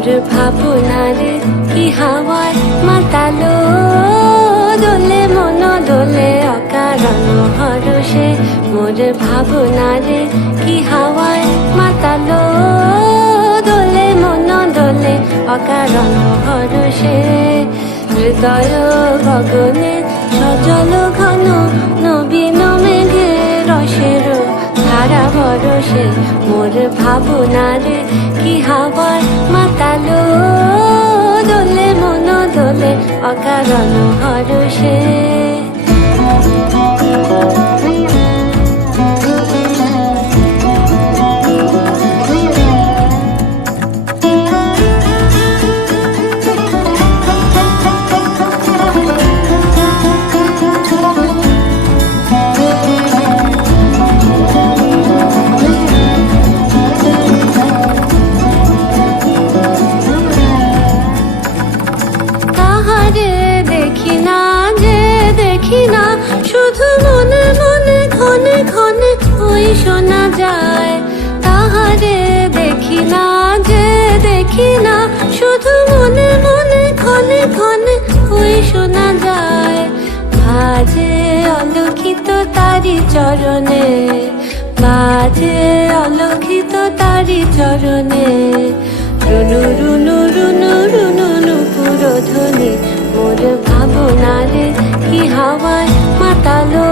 মোর ভাবনারে কি হাওয়ায় মাতালো, দোলে মন দোলে অকারণ হরষে। মোর ভাবনারে কি হাওয়ায় মাতালো, দোলে মন দোলে অকারণ হরষে। হৃদয় গগনে সজল ঘন নবীন মেঘে রসের ধারা বরষে। মোর ভাবনারে কি হাওয়ায় মাতালো, দোলে মন দোলে অকারণ হরষে। দেখি না যে দেখি না, শুধু মনে মনে ক্ষণে ক্ষণে ওই শোনা যায়। তাহারে দেখি না যে দেখি না, শুধু মনে মনে ক্ষণে ক্ষণে ওই শোনা যায়। বাজে অলক্ষিত তারি চরণে, বাজে অলক্ষিত তারি চরণে। রুনু রুনু রুনু রুনু নুপুর ধ্বনি, মোর ভাবনারে কি হাওয়ায় মাতালো।